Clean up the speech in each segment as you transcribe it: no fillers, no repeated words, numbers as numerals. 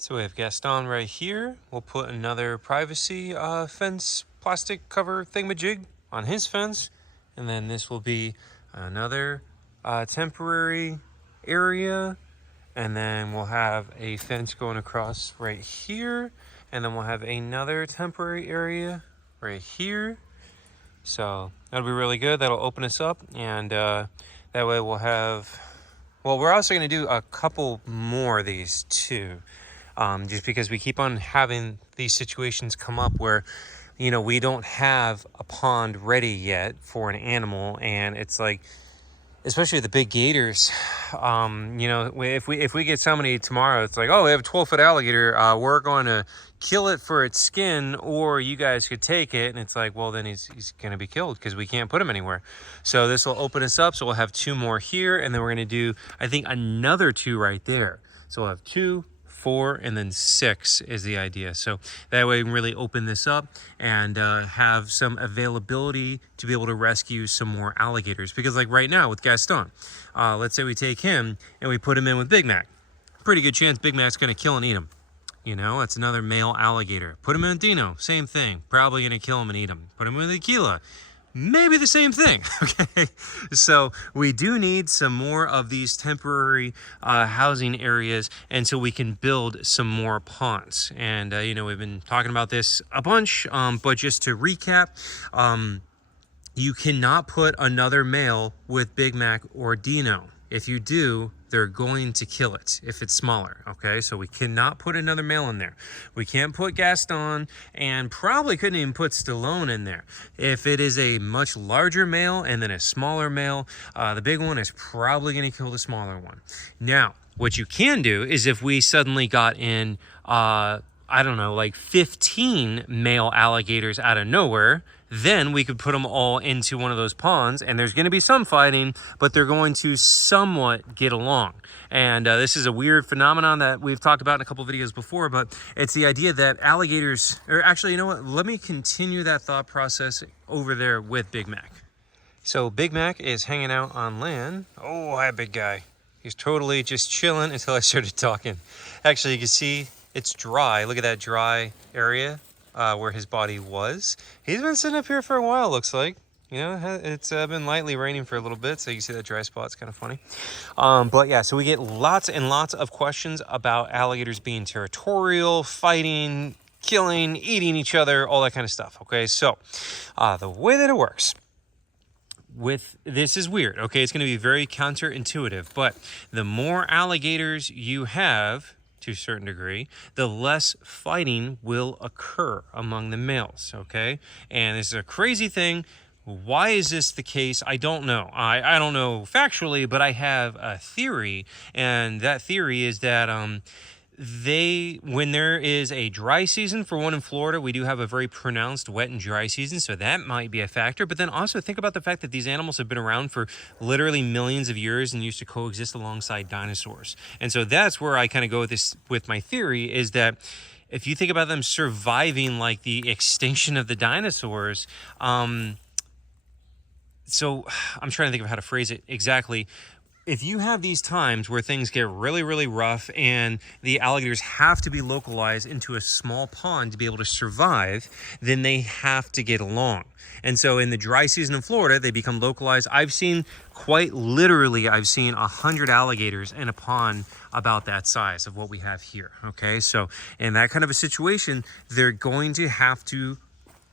So we have Gaston right here. We'll put another privacy fence plastic cover thingamajig on his fence. And then this will be another temporary area. And then we'll have a fence going across right here. And then we'll have another temporary area right here. So that'll be really good. That'll open us up. And that way we'll have, well, we're also going to do a couple more of these too. Just because we keep on having these situations come up where, you know, we don't have a pond ready yet for an animal, and it's like, especially the big gators, you know, if we get somebody tomorrow, it's like, oh, we have a 12-foot alligator, we're going to kill it for its skin, or you guys could take it, and it's like, well, then he's going to be killed because we can't put him anywhere. So this will open us up, so we'll have 2 more here, and then we're going to do, I think, another 2 right there. So we'll have 2, 4, and then 6 is the idea. So that way we can really open this up and have some availability to be able to rescue some more alligators. Because like right now with Gaston, let's say we take him and we put him in with Big Mac. Pretty good chance Big Mac's going to kill and eat him. You know, that's another male alligator. Put him in with Dino, same thing. Probably going to kill him and eat him. Put him in with Aquila. Maybe the same thing. Okay, so we do need some more of these temporary housing areas until we can build some more ponds. And you know, we've been talking about this a bunch, but just to recap, you cannot put another male with Big Mac or Dino. If you do, they're going to kill it if it's smaller, okay? So we cannot put another male in there. We can't put Gaston, and probably couldn't even put Stallone in there. If it is a much larger male and then a smaller male, the big one is probably going to kill the smaller one. Now, what you can do is if we suddenly got in, I don't know, like 15 male alligators out of nowhere, then we could put them all into one of those ponds, and there's going to be some fighting, but they're going to somewhat get along. And this is a weird phenomenon that we've talked about in a couple of videos before, but it's the idea that alligators, or actually, you know what? Let me continue that thought process over there with Big Mac. So Big Mac is hanging out on land. Oh, hi, big guy. He's totally just chilling until I started talking. Actually, you can see it's dry. Look at that dry area. Where his body was. He's been sitting up here for a while, looks like. You know, it's been lightly raining for a little bit, so you can see that dry spot. It's kind of funny. But yeah, so we get lots and lots of questions about alligators being territorial, fighting, killing, eating each other, all that kind of stuff. Okay, so the way that it works with this is weird. Okay, it's going to be very counterintuitive, but the more alligators you have, to a certain degree, the less fighting will occur among the males, okay? And this is a crazy thing. Why is this the case? I don't know. I don't know factually, but I have a theory, and that theory is that when there is a dry season, for one in Florida, we do have a very pronounced wet and dry season, so that might be a factor. But then also think about the fact that these animals have been around for literally millions of years and used to coexist alongside dinosaurs. And so that's where I kind of go with this, with my theory, is that if you think about them surviving like the extinction of the dinosaurs, so I'm trying to think of how to phrase it exactly. If you have these times where things get really, really rough and the alligators have to be localized into a small pond to be able to survive, then they have to get along. And so in the dry season in Florida, they become localized. I've seen, quite literally, I've seen 100 alligators in a pond about that size of what we have here. Okay, so in that kind of a situation, they're going to have to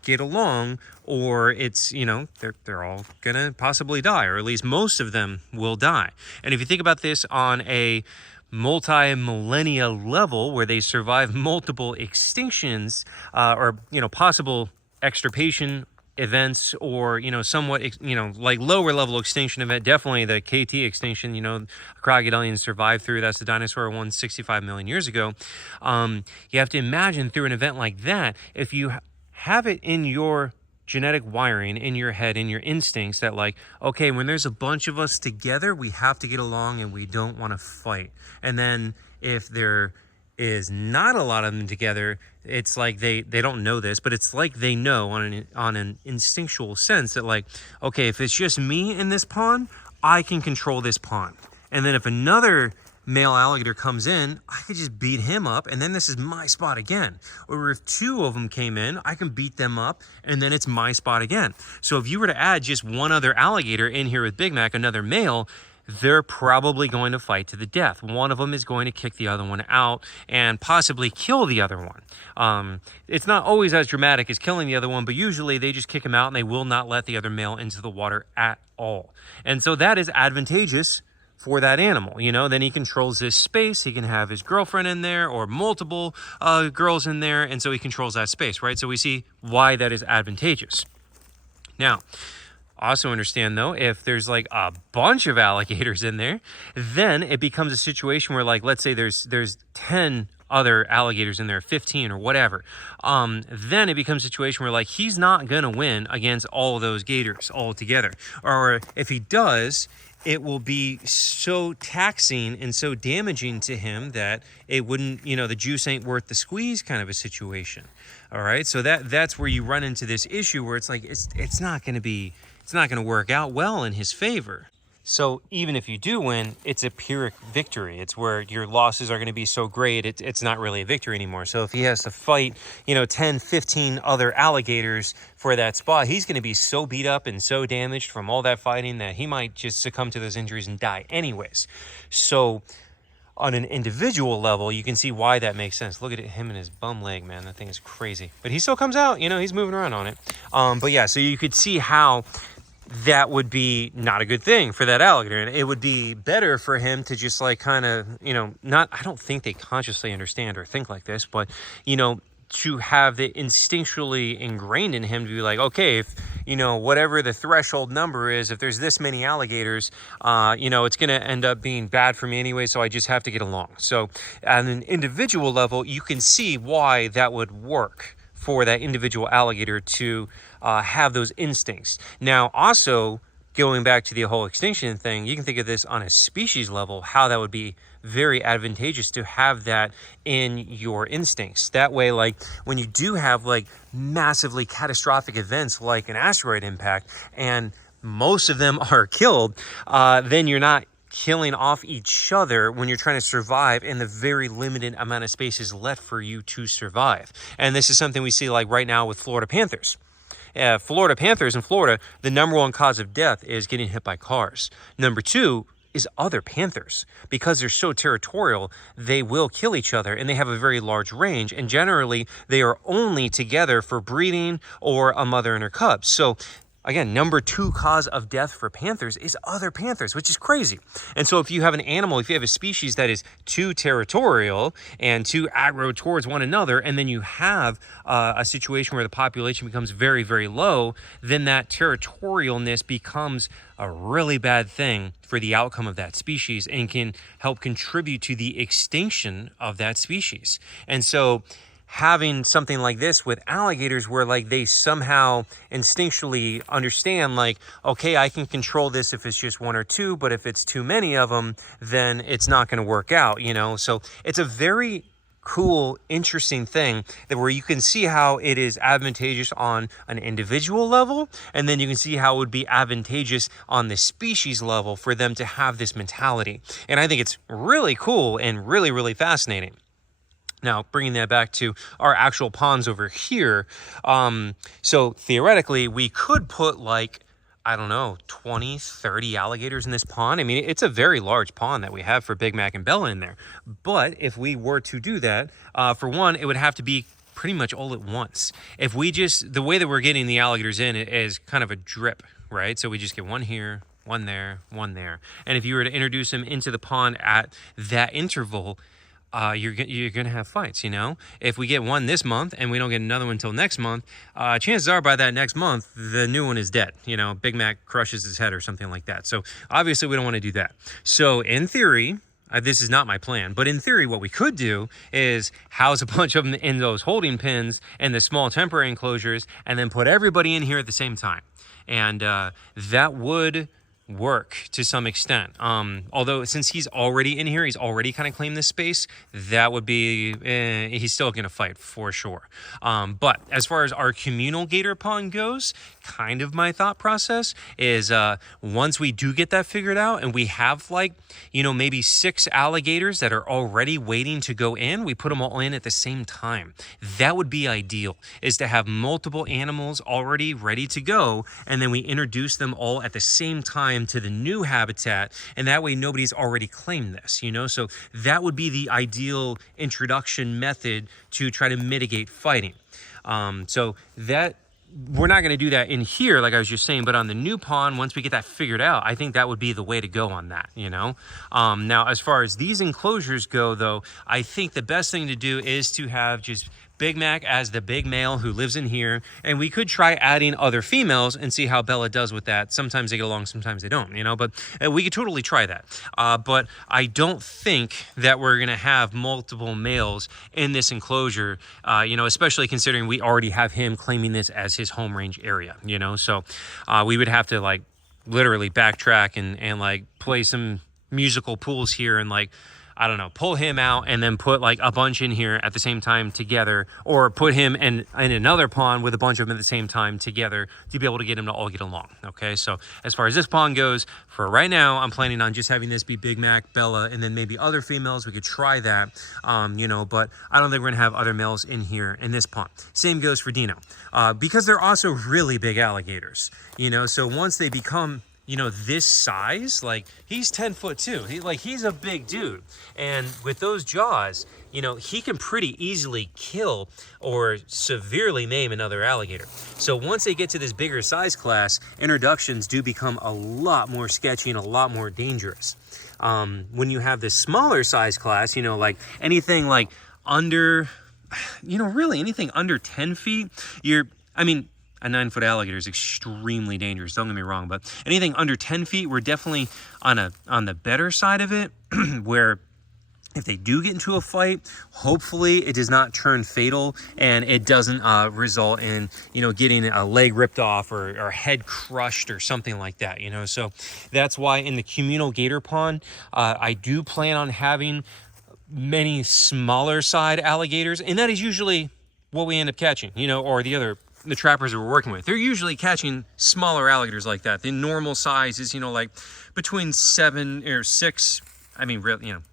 get along, or it's, you know, they're all gonna possibly die, or at least most of them will die. And if you think about this on a multi-millennia level, where they survive multiple extinctions, or, you know, possible extirpation events, or, you know, somewhat, you know, like lower level extinction event, definitely the KT extinction, you know, crocodilians survived through, that's the dinosaur one 65 million years ago. You have to imagine through an event like that, if you have it in your genetic wiring, in your head, in your instincts, that like, okay, when there's a bunch of us together, we have to get along and we don't want to fight. And then if there is not a lot of them together, it's like they don't know this, but it's like they know on an instinctual sense that like, okay, if it's just me in this pond, I can control this pond. And then if another male alligator comes in, I could just beat him up, and then this is my spot again. Or if 2 of them came in, I can beat them up, and then it's my spot again. So if you were to add just one other alligator in here with Big Mac, another male, they're probably going to fight to the death. One of them is going to kick the other one out and possibly kill the other one. It's not always as dramatic as killing the other one, but usually they just kick him out and they will not let the other male into the water at all. And so that is advantageous for that animal. You know, then he controls this space. He can have his girlfriend in there or multiple girls in there, and so he controls that space, right? So we see why that is advantageous. Now, also understand though, if there's like a bunch of alligators in there, then it becomes a situation where, like, let's say there's 10 other alligators in there, 15 or whatever. Then it becomes a situation where, like, he's not gonna win against all of those gators all together. Or if he does, it will be so taxing and so damaging to him that it wouldn't, you know, the juice ain't worth the squeeze kind of a situation. All right, so that's where you run into this issue where it's like it's not going to work out well in his favor. So even if you do win, it's a Pyrrhic victory. It's where your losses are going to be so great, it's not really a victory anymore. So if he has to fight, 10, 15 other alligators for that spot, he's going to be so beat up and so damaged from all that fighting that he might just succumb to those injuries and die anyways. So on an individual level, you can see why that makes sense. Look at him and his bum leg, man. That thing is crazy. But he still comes out, he's moving around on it. But yeah, so you could see how that would be not a good thing for that alligator. And it would be better for him to just like kind of, I don't think they consciously understand or think like this, but, to have it instinctually ingrained in him to be like, okay, if, whatever the threshold number is, if there's this many alligators, it's going to end up being bad for me anyway, so I just have to get along. So at an individual level, you can see why that would work for that individual alligator to have those instincts. Now, also, going back to the whole extinction thing, you can think of this on a species level, how that would be very advantageous to have that in your instincts. That way, like, when you do have like massively catastrophic events like an asteroid impact and most of them are killed, then you're not killing off each other when you're trying to survive in the very limited amount of spaces left for you to survive. And this is something we see like right now with Florida panthers. Florida panthers in Florida, the number 1 cause of death is getting hit by cars. Number 2 is other panthers. Because they're so territorial, they will kill each other and they have a very large range. And generally, they are only together for breeding or a mother and her cubs. So again, number 2 cause of death for panthers is other panthers, which is crazy. And so if you have an animal, if you have a species that is too territorial and too aggro towards one another, and then you have a situation where the population becomes very, very low, then that territorialness becomes a really bad thing for the outcome of that species and can help contribute to the extinction of that species. And so having something like this with alligators where like they somehow instinctually understand like, okay, I can control this if it's just 1 or 2, but if it's too many of them, then it's not going to work out, So it's a very cool, interesting thing that where you can see how it is advantageous on an individual level, and then you can see how it would be advantageous on the species level for them to have this mentality. And I think it's really cool and really, really fascinating. Now, bringing that back to our actual ponds over here. So theoretically, we could put like, 20, 30 alligators in this pond. I mean, it's a very large pond that we have for Big Mac and Bella in there. But if we were to do that, for one, it would have to be pretty much all at once. If we the way that we're getting the alligators in is kind of a drip, right? So we just get one here, one there, one there. And if you were to introduce them into the pond at that interval, you're going to have fights, If we get one this month and we don't get another one until next month, chances are by that next month, the new one is dead. Big Mac crushes his head or something like that. So obviously we don't want to do that. So in theory, this is not my plan, but in theory, what we could do is house a bunch of them in those holding pens and the small temporary enclosures and then put everybody in here at the same time. And that would work to some extent. Although since he's already in here, he's already kind of claimed this space, that would be, he's still going to fight for sure. But as far as our communal gator pond goes, kind of my thought process is once we do get that figured out and we have like, maybe 6 alligators that are already waiting to go in, we put them all in at the same time. That would be ideal, is to have multiple animals already ready to go, and then we introduce them all at the same time to the new habitat, and that way nobody's already claimed this, so that would be the ideal introduction method to try to mitigate fighting. So that we're not going to do that in here, like I was just saying, but on the new pond, once we get that figured out, I think that would be the way to go on that, Now, as far as these enclosures go, though, I think the best thing to do is to have just Big Mac as the big male who lives in here, and we could try adding other females and see how Bella does with that. Sometimes they get along, sometimes they don't, but we could totally try that. But I don't think that we're going to have multiple males in this enclosure, especially considering we already have him claiming this as his home range area, so we would have to like literally backtrack and like play some musical pools here and like, I don't know, pull him out and then put like a bunch in here at the same time together, or put him in another pond with a bunch of them at the same time together to be able to get them to all get along. Okay, so as far as this pond goes, for right now, I'm planning on just having this be Big Mac, Bella, and then maybe other females. We could try that, but I don't think we're gonna have other males in here in this pond. Same goes for Dino, because they're also really big alligators, so once they become this size, like he's 10 foot too. He's a big dude. And with those jaws, he can pretty easily kill or severely maim another alligator. So once they get to this bigger size class, introductions do become a lot more sketchy and a lot more dangerous. When you have this smaller size class, like anything like under, really anything under 10 feet, a 9-foot alligator is extremely dangerous, don't get me wrong, but anything under 10 feet, we're definitely on the better side of it, where if they do get into a fight, hopefully it does not turn fatal and it doesn't result in, getting a leg ripped off or head crushed or something like that, So that's why in the communal gator pond, I do plan on having many smaller side alligators, and that is usually what we end up catching, or the trappers that we're working with. They're usually catching smaller alligators like that. The normal size is, like between 7 or 6,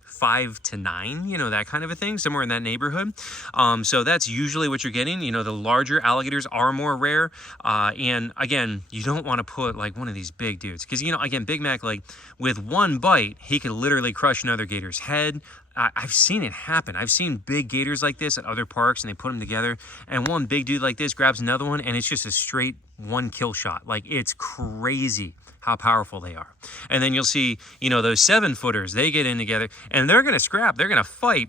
5 to 9, that kind of a thing, somewhere in that neighborhood. So that's usually what you're getting. The larger alligators are more rare. And again, you don't want to put like one of these big dudes, because, again, Big Mac, like with one bite, he could literally crush another gator's head. I've seen it happen. I've seen big gators like this at other parks, and they put them together, and one big dude like this grabs another one, and it's just a straight one kill shot. Like, it's crazy how powerful they are. And then you'll see, those 7-footers, they get in together, and they're going to scrap, they're going to fight,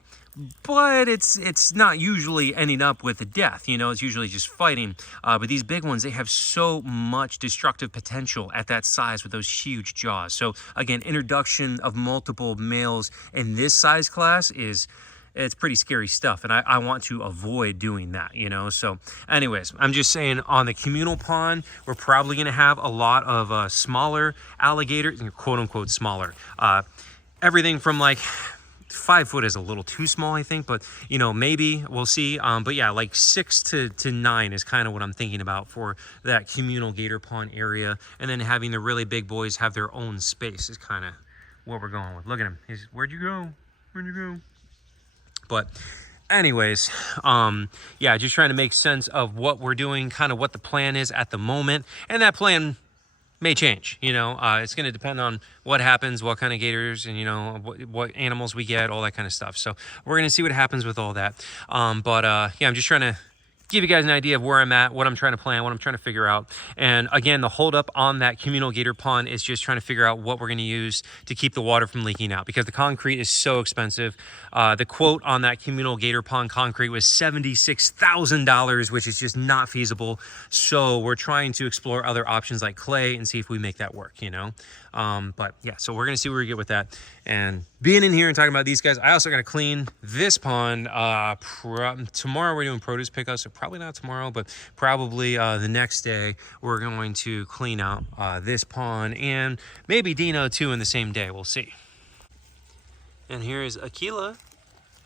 but it's not usually ending up with a death, it's usually just fighting. But these big ones, they have so much destructive potential at that size with those huge jaws. So again, introduction of multiple males in this size class it's pretty scary stuff, and I want to avoid doing that, So anyways, I'm just saying, on the communal pond, we're probably going to have a lot of smaller alligators, quote unquote smaller. Everything from like 5 foot is a little too small, I think, but maybe we'll see. But yeah, like 6 to 9 is kind of what I'm thinking about for that communal gator pond area, and then having the really big boys have their own space is kind of what we're going with. Look at him. Where'd you go? But anyways, yeah, just trying to make sense of what we're doing, kind of what the plan is at the moment, and that plan may change. It's going to depend on what happens, what kind of gators, and what animals we get, all that kind of stuff. So we're going to see what happens with all that. Yeah, I'm just trying to give you guys an idea of where I'm at, what I'm trying to plan, what I'm trying to figure out. And again, the holdup on that communal gator pond is just trying to figure out what we're going to use to keep the water from leaking out, because the concrete is so expensive. The quote on that communal gator pond concrete was $76,000, which is just not feasible. So we're trying to explore other options like clay and see if we make that work, But yeah, so we're going to see where we get with that. And being in here and talking about these guys, I also got to clean this pond. Tomorrow we're doing produce pickup, so probably not tomorrow, but probably the next day we're going to clean out this pond and maybe Dino too in the same day. We'll see. And here's Aquila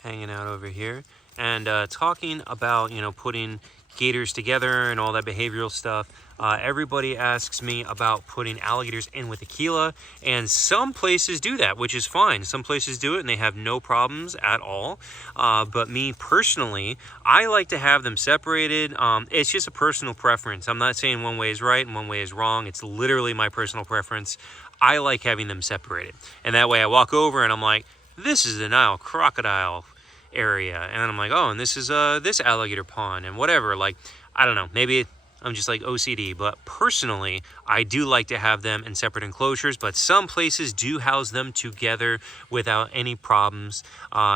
hanging out over here and talking about, you know, putting gators together and all that behavioral stuff. Everybody asks me about putting alligators in with Aquila, and some places do that, which is fine. Some places do it and they have no problems at all. But me personally, I like to have them separated. It's just a personal preference. I'm not saying one way is right and one way is wrong. It's literally my personal preference. I like having them separated. And that way I walk over and I'm like, this is the Nile crocodile area, and I'm like, oh, and this is this alligator pond and whatever. Like, I don't know, maybe I'm just like OCD, but personally I do like to have them in separate enclosures, but some places do house them together without any problems.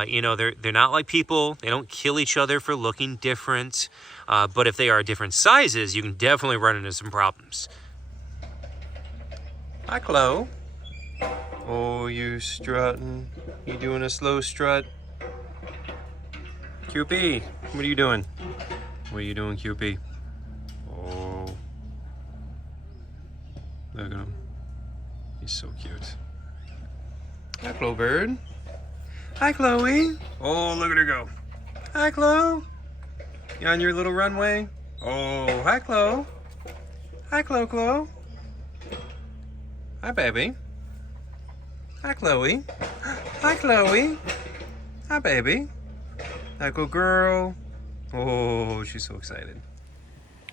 You know, they're not like people. They don't kill each other for looking different, but if they are different sizes, you can definitely run into some problems. Hi, Chloe. Oh, you strutting. You doing a slow strut? QP, what are you doing? What are you doing, QP? Oh. Look at him. He's so cute. Hi, Chloe bird. Hi, Chloe. Oh, look at her go. Hi, Chloe. You on your little runway? Oh, hi, Chloe. Hi, Chloe. Hi, baby. Hi, Chloe. Hi, Chloe. Hi, baby. Hi, good girl. Oh, she's so excited.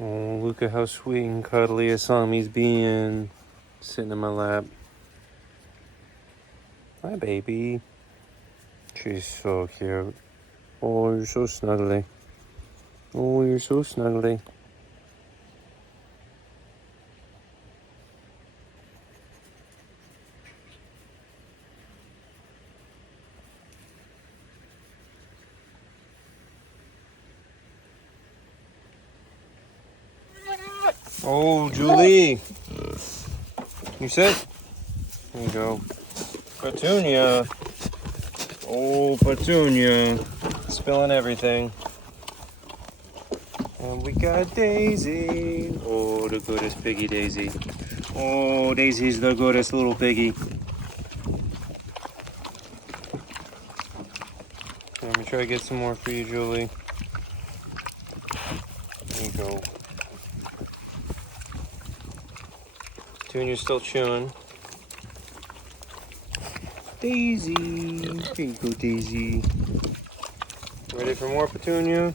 Oh, look at how sweet and cuddly Asami's being. Sitting in my lap. Hi, baby. She's so cute. Oh, you're so snuggly. Oh, you're so snuggly. Oh, Julie. You sit? There you go. Petunia. Oh, Petunia. Spilling everything. And we got Daisy. Oh, the goodest piggy, Daisy. Oh, Daisy's the goodest little piggy. Let me try to get some more for you, Julie. There you go. Petunia's still chewing. Daisy. Here you go, Daisy. Ready for more, Petunia?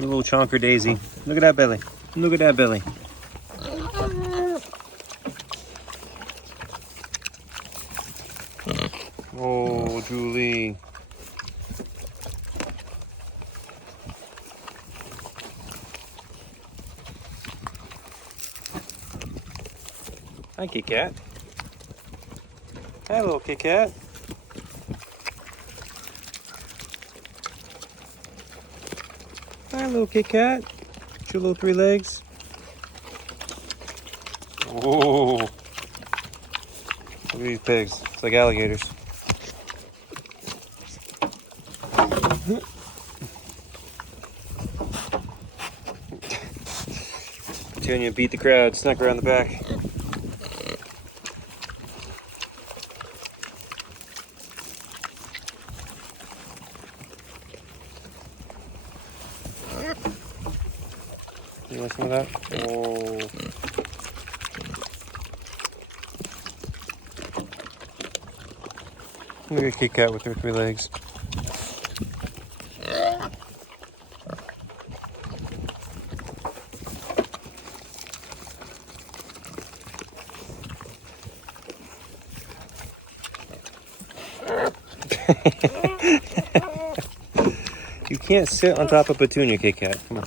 You little chonker, Daisy. Look at that belly. Look at that belly. Oh, Julie. Hi, Kit Kat. Hi, little Kit Kat. Hi, little Kit Kat. Your little three legs. Whoa. Look at these pigs. It's like alligators. Petunia beat the crowd, snuck around the back. You want some of that? Oh. Look at Kit Kat with her 3 legs. You can't sit on top of Petunia, Kit Kat. Come on.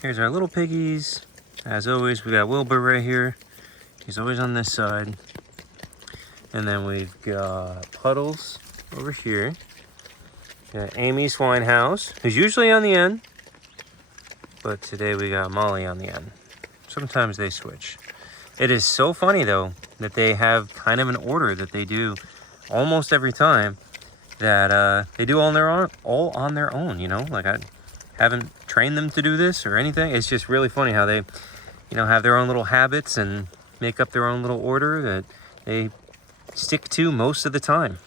Here's our little piggies. As always, we got Wilbur right here. He's always on this side. And then we've got Puddles over here. Got Amy Swinehouse, who's usually on the end. But today we got Molly on the end. Sometimes they switch. It is so funny though that they have kind of an order that they do almost every time, that they do all on their own, you know? Like I haven't trained them to do this or anything. It's just really funny how they, you know, have their own little habits and make up their own little order that they stick to most of the time.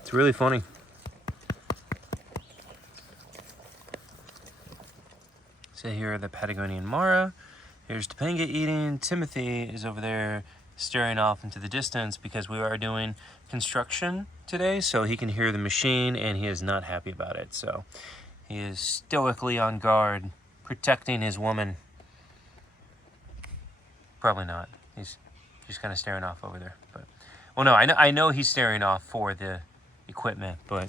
It's really funny. So here are the Patagonian Mara. Here's Topanga eating. Timothy is over there staring off into the distance because we are doing construction today, so he can hear the machine and he is not happy about it. So he is stoically on guard, protecting his woman. Probably not. He's just kind of staring off over there. But well, no, I know he's staring off for the equipment, but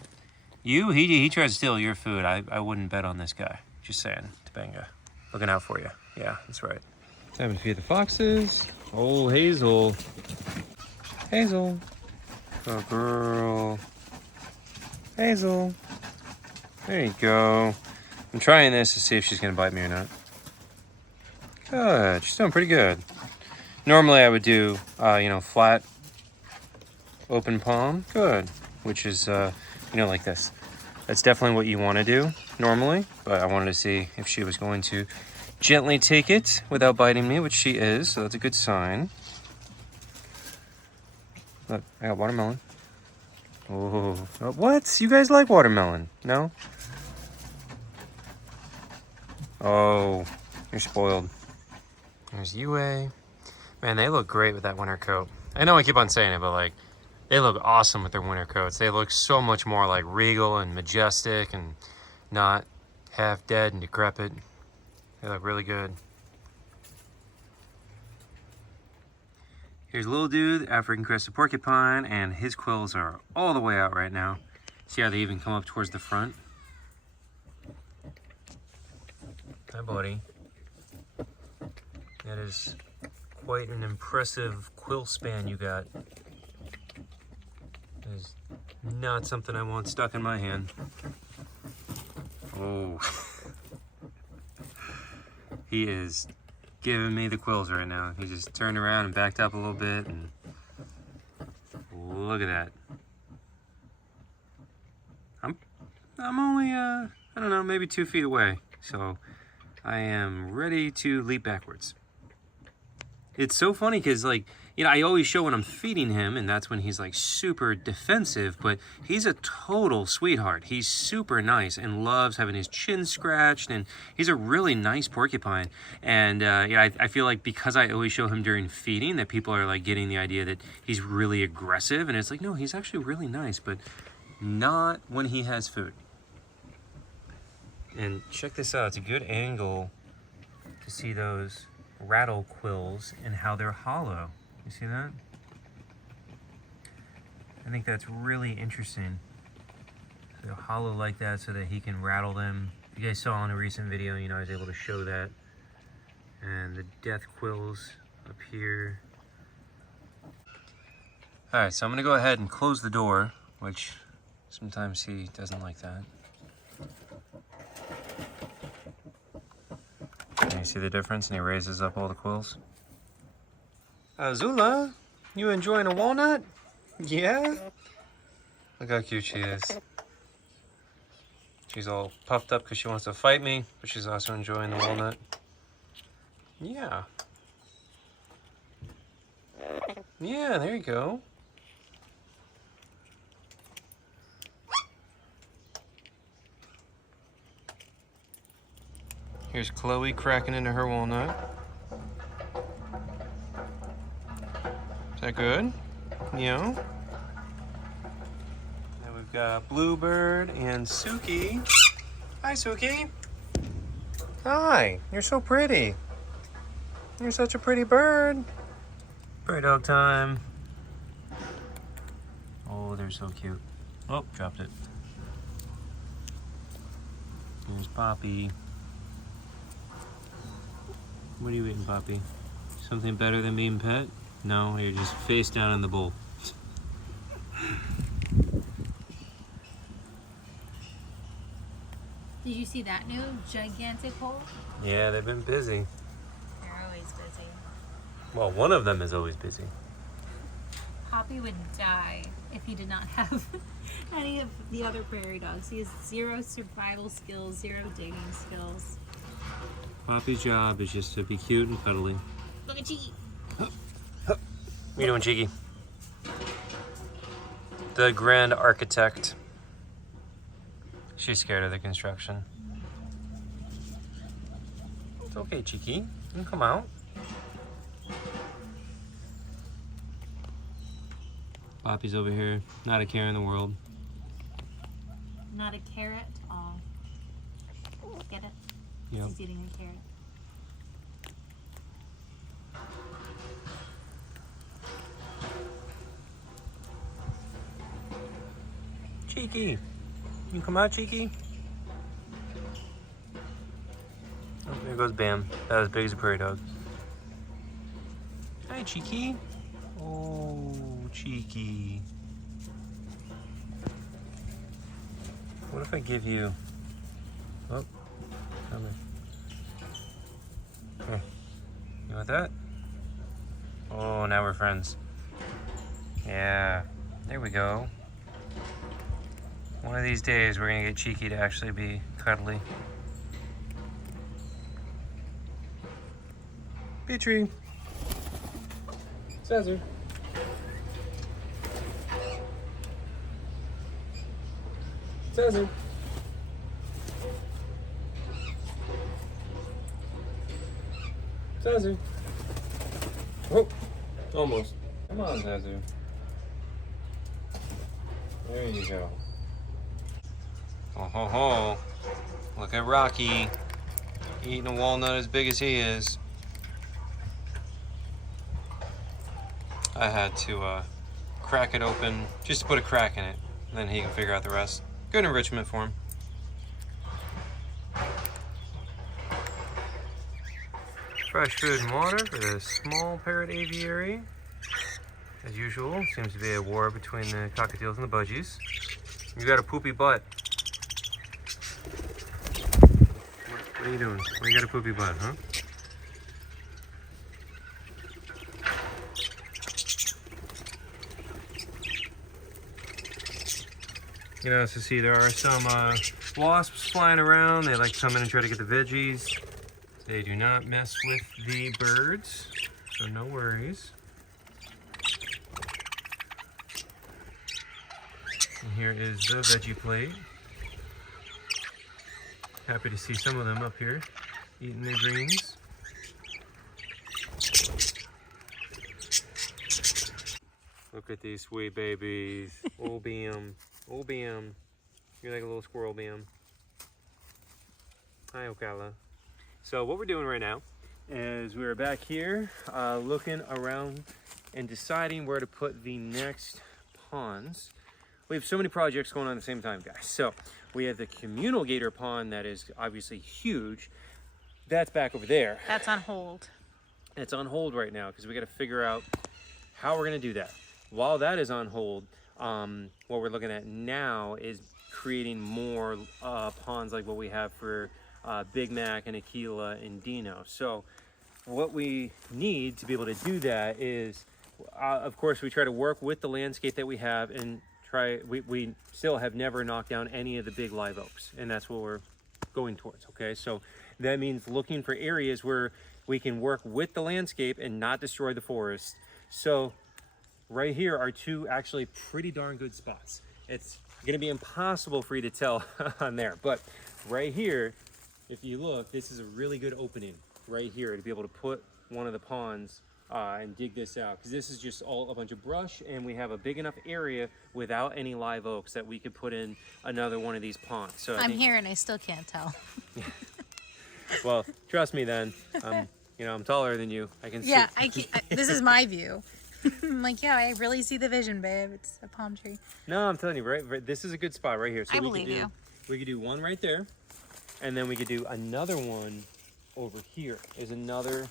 he tries to steal your food. I wouldn't bet on this guy. Just saying, Topanga, looking out for you. Yeah, that's right. Time to feed the foxes. Oh, Hazel. Hazel. Good girl. Hazel. There you go. I'm trying this to see if she's gonna bite me or not. Good, she's doing pretty good. Normally I would do, you know, flat, open palm. Good, which is, you know, like this. That's definitely what you want to do normally, but I wanted to see if she was going to gently take it without biting me, which she is, so that's a good sign. Look, I got watermelon. Oh, what? You guys like watermelon? No? Oh, you're spoiled. There's Yue. Man, they look great with that winter coat. I know I keep on saying it, but like, they look awesome with their winter coats. They look so much more like regal and majestic and not half dead and decrepit. They look really good. Here's little dude, African crested porcupine, and his quills are all the way out right now. See how they even come up towards the front? Hi, buddy. That is quite an impressive quill span you got. That is not something I want stuck in my hand. Oh. He is giving me the quills right now. He just turned around and backed up a little bit, and look at that. I'm only, I don't know, maybe 2 feet away. So I am ready to leap backwards. It's so funny because, like, you know, I always show when I'm feeding him, and that's when he's like super defensive, but he's a total sweetheart. He's super nice and loves having his chin scratched, and he's a really nice porcupine. And yeah, I feel like because I always show him during feeding that people are like getting the idea that he's really aggressive, and it's like, no, he's actually really nice, but not when he has food. And check this out, it's a good angle to see those rattle quills and how they're hollow. You see that? I think that's really interesting. They're hollow like that so that he can rattle them. You guys saw in a recent video, you know, I was able to show that. And the death quills up here. Alright, so I'm gonna go ahead and close the door, which sometimes he doesn't like that. Can you see the difference? And he raises up all the quills. Azula, you enjoying a walnut? Yeah? Look how cute she is. She's all puffed up because she wants to fight me, but she's also enjoying the walnut. Yeah. Yeah, there you go. Here's Chloe cracking into her walnut. that good? Yeah. Then we've got Bluebird and Suki. Hi, Suki. Hi, you're so pretty. You're such a pretty bird. Bird dog time. Oh, they're so cute. Oh, dropped it. Here's Poppy. What are you eating, Poppy? Something better than being pet? No, you're just face down in the bowl. Did you see that new gigantic hole? Yeah, they've been busy. They're always busy. Well, one of them is always busy. Poppy would die if he did not have any of the other prairie dogs. He has 0 survival skills, 0 digging skills. Poppy's job is just to be cute and cuddly. Look at Cheeky. What are you doing, Cheeky? The grand architect. She's scared of the construction. It's okay, Cheeky. You can come out. Poppy's over here, not a care in the world. Not a carrot? Oh. Get it? Yep. He's eating a carrot. Cheeky. You come out, Cheeky. Oh, there goes Bam. That was big as a prairie dog. Hi, Cheeky. Oh, Cheeky. What if I give you... Oh, come here. Here. You want that? Oh, now we're friends. Yeah, there we go. One of these days, we're gonna get Cheeky to actually be cuddly. Petrie. Cesar. Cesar. Cesar. Oh, almost. Come on, Cesar. There you go. Oh ho ho. Look at Rocky eating a walnut as big as he is. I had to crack it open just to put a crack in it, and then he can figure out the rest. Good enrichment for him. Fresh food and water for the small parrot aviary. As usual, seems to be a war between the cockatiels and the budgies. You got a poopy butt. What are you doing? Why you got a poopy butt, huh? You know, so see, there are some wasps flying around. They like to come in and try to get the veggies. They do not mess with the birds, so no worries. And here is the veggie plate. Happy to see some of them up here eating their greens. Look at these sweet babies. Oh, Bam. Oh, Bam. You're like a little squirrel, Bam. Hi, Ocala. So what we're doing right now is we're back here looking around and deciding where to put the next ponds. We have so many projects going on at the same time, guys. So we have the communal gator pond that is obviously huge. That's back over there. That's on hold. It's on hold right now because we got to figure out how we're going to do that. While that is on hold, what we're looking at now is creating more ponds like what we have for Big Mac and Aquila and Dino. So what we need to be able to do that is, of course, we try to work with the landscape that we have and we still have never knocked down any of the big live oaks, and that's what we're going towards. Okay, so that means looking for areas where we can work with the landscape and not destroy the forest. So right here are two actually pretty darn good spots. It's gonna be impossible for you to tell on there, but right here, if you look, this is a really good opening right here to be able to put one of the ponds and dig this out, because this is just all a bunch of brush, and we have a big enough area without any live oaks that we could put in another one of these ponds. So I'm here and I still can't tell. Well, trust me then. You know, I'm taller than you. I can see. Yeah, this is my view. I'm like, yeah, I really see the vision, babe. It's a palm tree. No, I'm telling you, right, this is a good spot right here. So I believe you. We could do one right there, and then we could do another one over here. Is another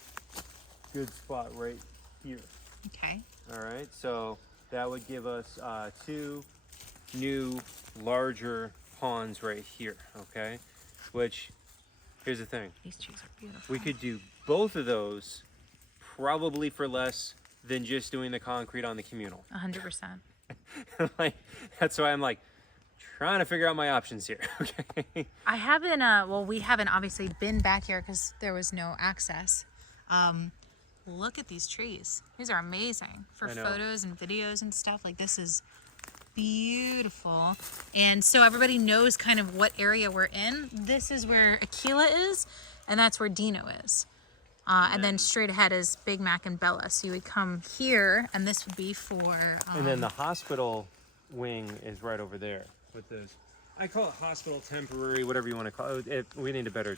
good spot right here. Okay. All right, so that would give us 2 new larger ponds right here. Okay, which here's the thing. These trees are beautiful. We could do both of those probably for less than just doing the concrete on the communal. 100%. Like, that's why I'm like trying to figure out my options here. Okay. I haven't, well, we haven't obviously been back here because there was no access. Look at these trees. These are amazing for photos and videos and stuff. Like, this is beautiful. And so everybody knows kind of what area we're in. This is where Aquila is, and that's where Dino is. And then straight ahead is Big Mac and Bella. So you would come here, and this would be for... and then the hospital wing is right over there with this. I call it hospital temporary, whatever you want to call it. We need a better...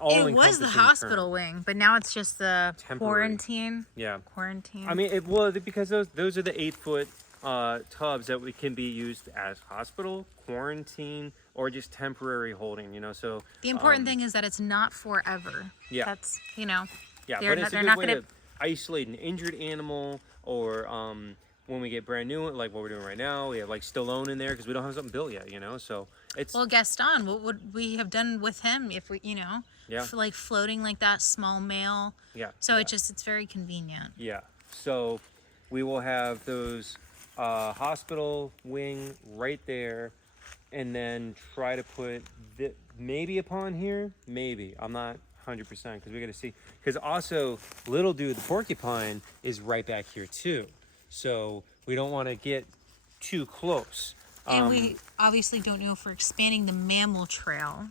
It was the hospital wing, but now it's just the temporary quarantine. Yeah. Quarantine. I mean, because those are the 8-foot tubs that can be used as hospital, quarantine, or just temporary holding, you know, so... The important thing is that it's not forever. Yeah. That's, you know... Yeah, but it's a good way to isolate an injured animal, or when we get brand new, like what we're doing right now, we have like Stallone in there because we don't have something built yet, you know, so it's... Well, Gaston, what would we have done with him if we, you know, like floating like that, small male? Yeah. So it's very convenient. Yeah, so we will have those hospital wing right there, and then try to put maybe a pond here, maybe. I'm not 100% because we got to see, because also little dude the porcupine is right back here too, so we don't want to get too close, and we obviously don't know if we're expanding the mammal trail,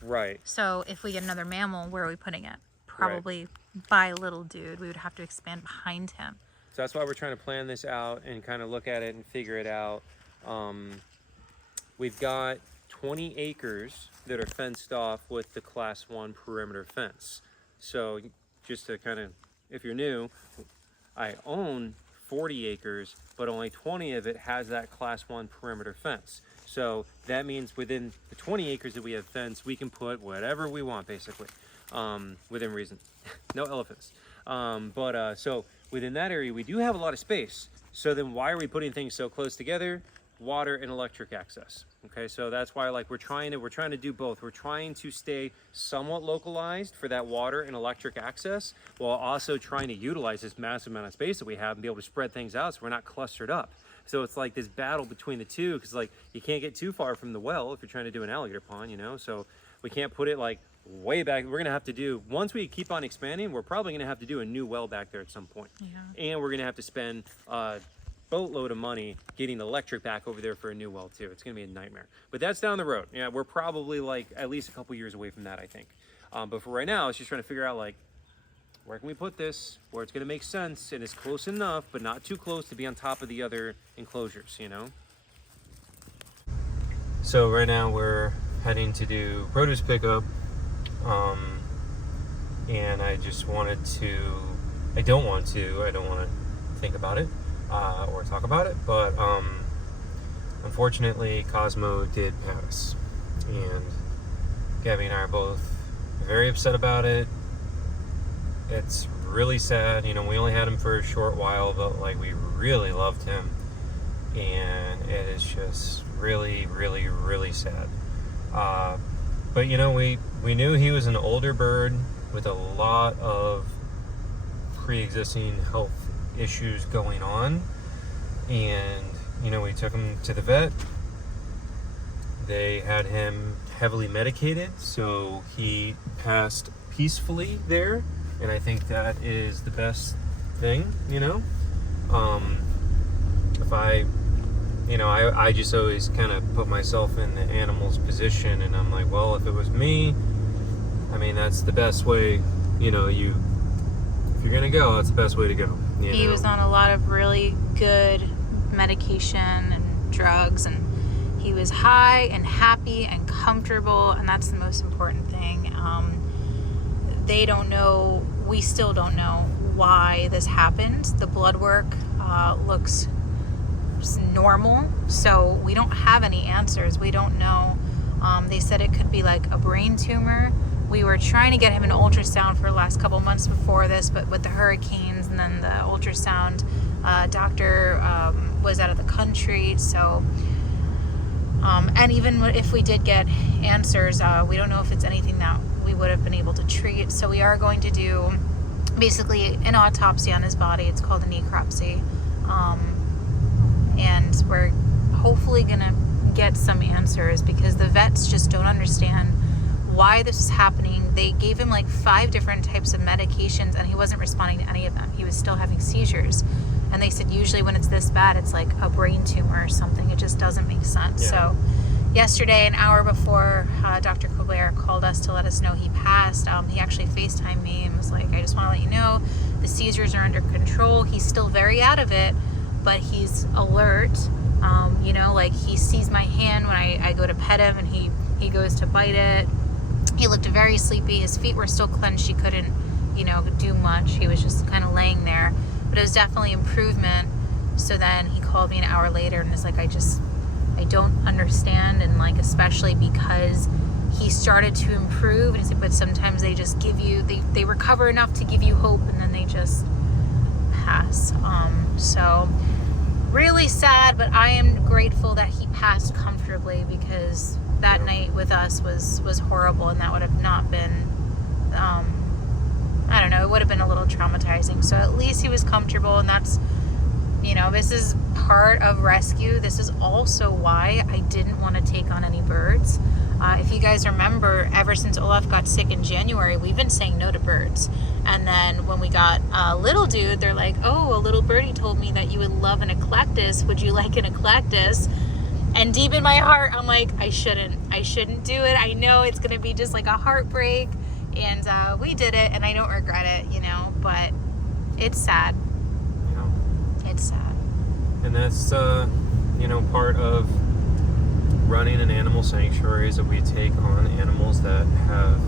right? So if we get another mammal, where are we putting it? Probably by little dude. We would have to expand behind him, so that's why we're trying to plan this out and kind of look at it and figure it out. We've got 20 acres that are fenced off with the class 1 perimeter fence. So just to kind of, if you're new, I own 40 acres, but only 20 of it has that class 1 perimeter fence. So that means within the 20 acres that we have fenced, we can put whatever we want, basically, within reason. No elephants. So within that area, we do have a lot of space. So then why are we putting things so close together? Water and electric access. Okay, so that's why, like, we're trying to do both. We're trying to stay somewhat localized for that water and electric access, while also trying to utilize this massive amount of space that we have and be able to spread things out so we're not clustered up. So it's like this battle between the two, because like you can't get too far from the well if you're trying to do an alligator pond, you know. So we can't put it like way back. We're gonna have to do, once we keep on expanding, we're probably gonna have to do a new well back there at some point. And we're gonna have to spend boatload of money getting electric back over there for a new well too. It's gonna be a nightmare, but that's down the road. Yeah, we're probably like at least a couple years away from that, I think. But for right now, it's just trying to figure out like, where can we put this where it's gonna make sense and it's close enough but not too close to be on top of the other enclosures, you know. So right now we're heading to do produce pickup, and I don't want to think about it or talk about it, but unfortunately Cosmo did pass, and Gabby and I are both very upset about it. It's really sad, you know. We only had him for a short while, but like we really loved him, and it is just really, really, really sad. But you know, we knew he was an older bird with a lot of pre-existing health issues going on, and you know, we took him to the vet. They had him heavily medicated, so he passed peacefully there, and I think that is the best thing, you know. I just always kind of put myself in the animal's position, and I'm like, well, if it was me, I mean, that's the best way, you know. If you're gonna go, that's the best way to go. He was on a lot of really good medication and drugs, and he was high and happy and comfortable, and that's the most important thing. They don't know, we still don't know why this happened. The blood work looks normal, so we don't have any answers. We don't know. They said it could be like a brain tumor. We were trying to get him an ultrasound for the last couple months before this, but with the hurricanes and then the ultrasound doctor was out of the country, so and even if we did get answers, we don't know if it's anything that we would have been able to treat. So we are going to do basically an autopsy on his body. It's called a necropsy, and we're hopefully gonna get some answers, because the vets just don't understand why this is happening. They gave him like 5 different types of medications and he wasn't responding to any of them. He was still having seizures, and they said usually when it's this bad, it's like a brain tumor or something. It just doesn't make sense. Yeah. So yesterday, an hour before Dr. Colbert called us to let us know he passed, he actually FaceTimed me and was like, I just want to let you know the seizures are under control. He's still very out of it, but he's alert. You know, like he sees my hand when I go to pet him, and he goes to bite it. He looked very sleepy. His feet were still clenched. He couldn't, you know, do much. He was just kind of laying there, but it was definitely improvement. So then he called me an hour later and was like, I don't understand. And like, especially because he started to improve, and he said, but sometimes they just give you, they recover enough to give you hope, and then they just pass. So really sad, but I am grateful that he passed comfortably, because that night with us was horrible, and that would have not been, I don't know, it would have been a little traumatizing. So at least he was comfortable, and that's, you know, this is part of rescue. This is also why I didn't want to take on any birds. If you guys remember, ever since Olaf got sick in January, we've been saying no to birds. And then when we got a little dude, they're like, oh, a little birdie told me that you would love an eclectus. Would you like an eclectus? And deep in my heart, I'm like, I shouldn't do it. I know it's going to be just like a heartbreak. And we did it, and I don't regret it, you know, but it's sad. Yeah. It's sad. And that's, you know, part of running an animal sanctuary, is that we take on animals that have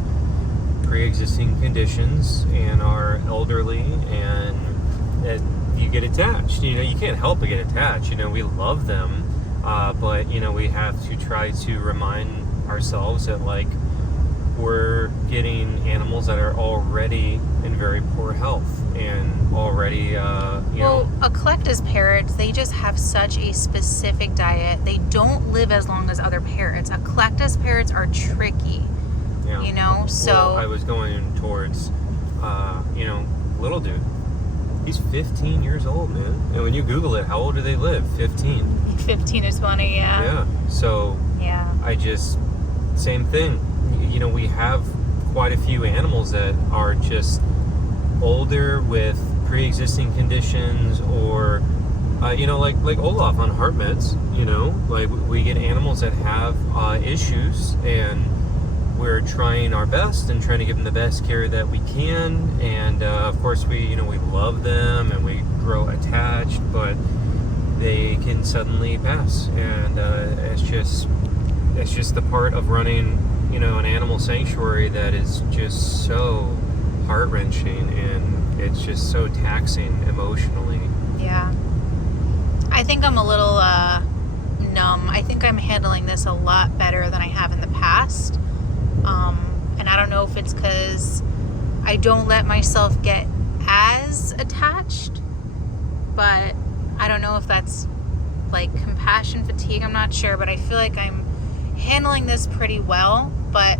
pre-existing conditions and are elderly, and that you get attached. You know, you can't help but get attached. You know, we love them, but, you know, we have to try to remind ourselves that, like, we're getting animals that are already in very poor health and already, you know. Eclectus parrots, they just have such a specific diet. They don't live as long as other parrots. Eclectus parrots are tricky, Yeah. you know, so. Well, I was going towards, you know, little dude. He's 15 years old, man. And when you Google it, how old do they live? 15. 15 to 20, yeah. Yeah. So, Yeah. same thing. You know, we have quite a few animals that are just older with pre-existing conditions, or, you know, like Olaf on heart meds, you know, like we get animals that have issues, and we're trying our best and trying to give them the best care that we can. And of course we love them and we grow attached, but they can suddenly pass. And it's just the part of running, you know, an animal sanctuary that is just so heart-wrenching, and it's just so taxing emotionally. Yeah. I think I'm a little numb. I think I'm handling this a lot better than I have in the past. And I don't know if it's because I don't let myself get as attached, but I don't know if that's like compassion fatigue. I'm not sure, but I feel like I'm handling this pretty well. But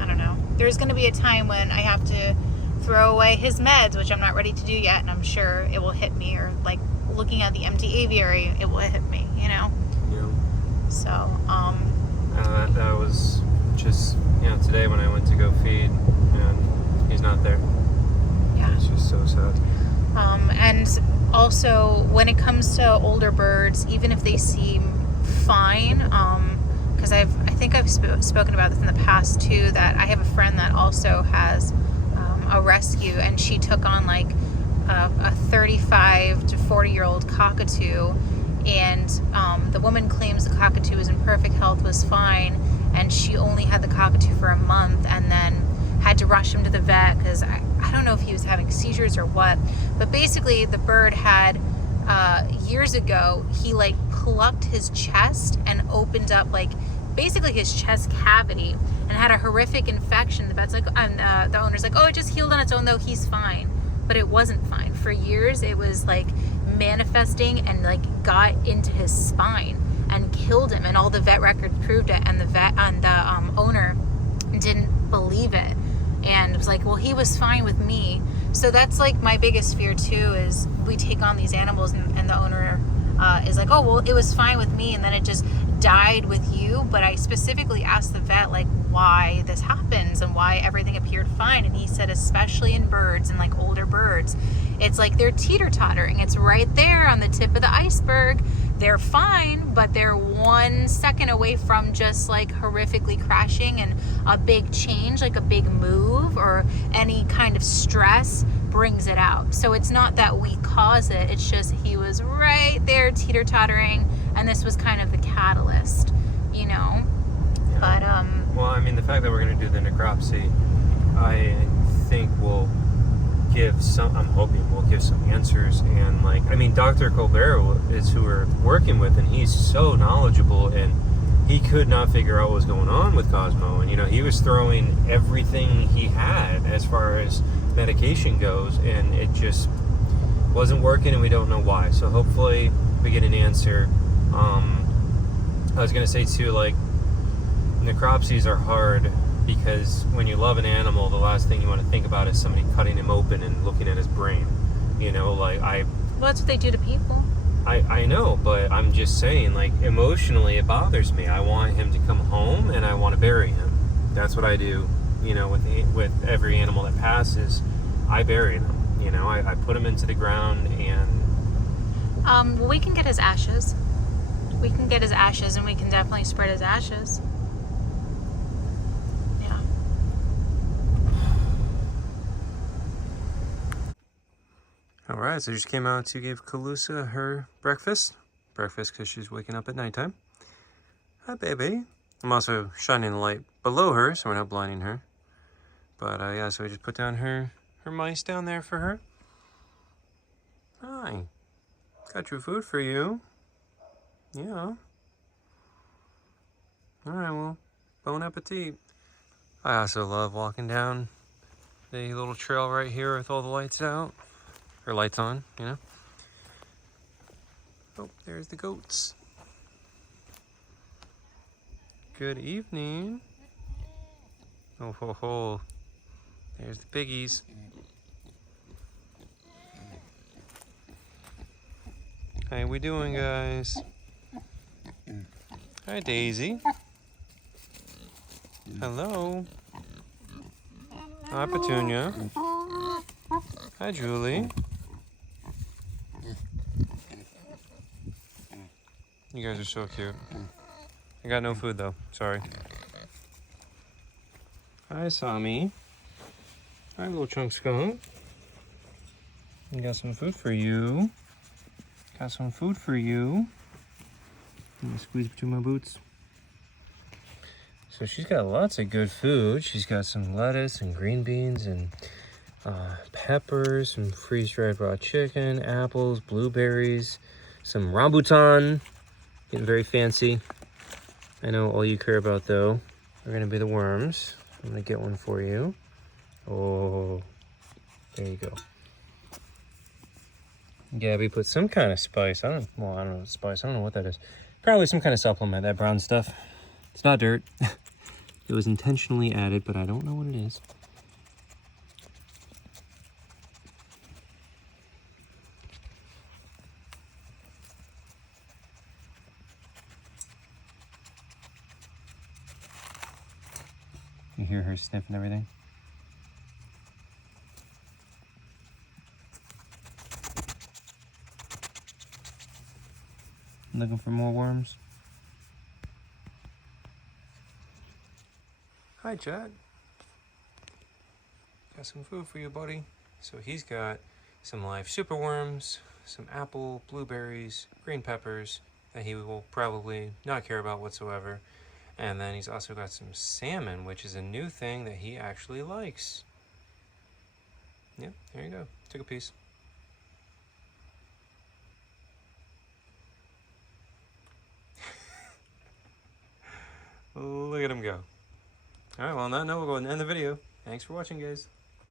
I don't know. There's going to be a time when I have to throw away his meds, which I'm not ready to do yet, and I'm sure it will hit me, or like looking at the empty aviary, it will hit me, you know? Yeah. So, that was just, you know, today when I went to go feed, and he's not there. yeah. It's just so sad. And also, when it comes to older birds, even if they seem fine, because I think I've spoken about this in the past too, that I have a friend that also has a rescue, and she took on like a 35 to 40-year-old cockatoo, and the woman claims the cockatoo was in perfect health, was fine, and she only had the cockatoo for a month and then had to rush him to the vet because I don't know if he was having seizures or what, but basically the bird had years ago, he like plucked his chest and opened up like basically his chest cavity and had a horrific infection. The vet's like, and the owner's like, oh, it just healed on its own though, he's fine. But it wasn't fine. For years it was like manifesting and like got into his spine and killed him, and all the vet records proved it, and the vet and the owner didn't believe it and was like, well, he was fine with me. So that's like my biggest fear too, is we take on these animals and the owner is like, oh, well, it was fine with me and then it just died with you. But I specifically asked the vet like why this happens and why everything appeared fine, and he said especially in birds and like older birds, it's like they're teeter-tottering. It's right there on the tip of the iceberg. They're fine, but they're 1 second away from just like horrifically crashing, and a big change, like a big move or any kind of stress brings it out. So it's not that we cause it, it's just he was right there teeter-tottering, and this was kind of the catalyst, you know. Yeah. But well, I mean, the fact that we're going to do the necropsy, I think will give some, I'm hoping will give some answers. And like, I mean, Dr. Colbert is who we're working with, and he's so knowledgeable, and he could not figure out what was going on with Cosmo. And you know, he was throwing everything he had as far as medication goes, and it just wasn't working, and we don't know why. So hopefully we get an answer. I was gonna say too, like, necropsies are hard because when you love an animal, the last thing you want to think about is somebody cutting him open and looking at his brain. You know, like well, that's what they do to people. I know, but I'm just saying, like, emotionally it bothers me. I want him to come home and I want to bury him. That's what I do, you know, with every animal that passes. I bury them, you know, I put him into the ground. And well, we can get his ashes. We can get his ashes, and we can definitely spread his ashes. Yeah. Alright, so I just came out to give Calusa her breakfast because she's waking up at nighttime. Hi, baby. I'm also shining the light below her, so we're not blinding her. But yeah, so we just put down her mice down there for her. Hi. Got your food for you. Yeah. Alright, well, bon appetit. I also love walking down the little trail right here with all the lights out. Or lights on, you know. Oh, there's the goats. Good evening. Oh ho ho. There's the piggies. How we doing, guys? Hi, Daisy. Hello. Hi, Petunia. Hi, Julie. You guys are so cute. I got no food though, sorry. Hi, Sami. Hi, little chunk skunk. We got some food for you. Got some food for you. Let me squeeze between my boots. So she's got lots of good food. She's got some lettuce and green beans and peppers, some freeze-dried raw chicken, apples, blueberries, some rambutan. Getting very fancy. I know all you care about though are gonna be the worms. I'm gonna get one for you. Oh, there you go. Gabby put some kind of spice. I don't know spice. I don't know what that is. Probably some kind of supplement, that brown stuff. It's not dirt. It was intentionally added, but I don't know what it is. You hear her sniffing everything? Looking for more worms? Hi, Chad. got some food for you, buddy. So he's got some live superworms, some apple, blueberries, green peppers that he will probably not care about whatsoever. And then he's also got some salmon, which is a new thing that he actually likes. Yeah, there you go. Took a piece. Look at him go. Alright, well on that note, we'll go ahead and end the video. Thanks for watching, guys.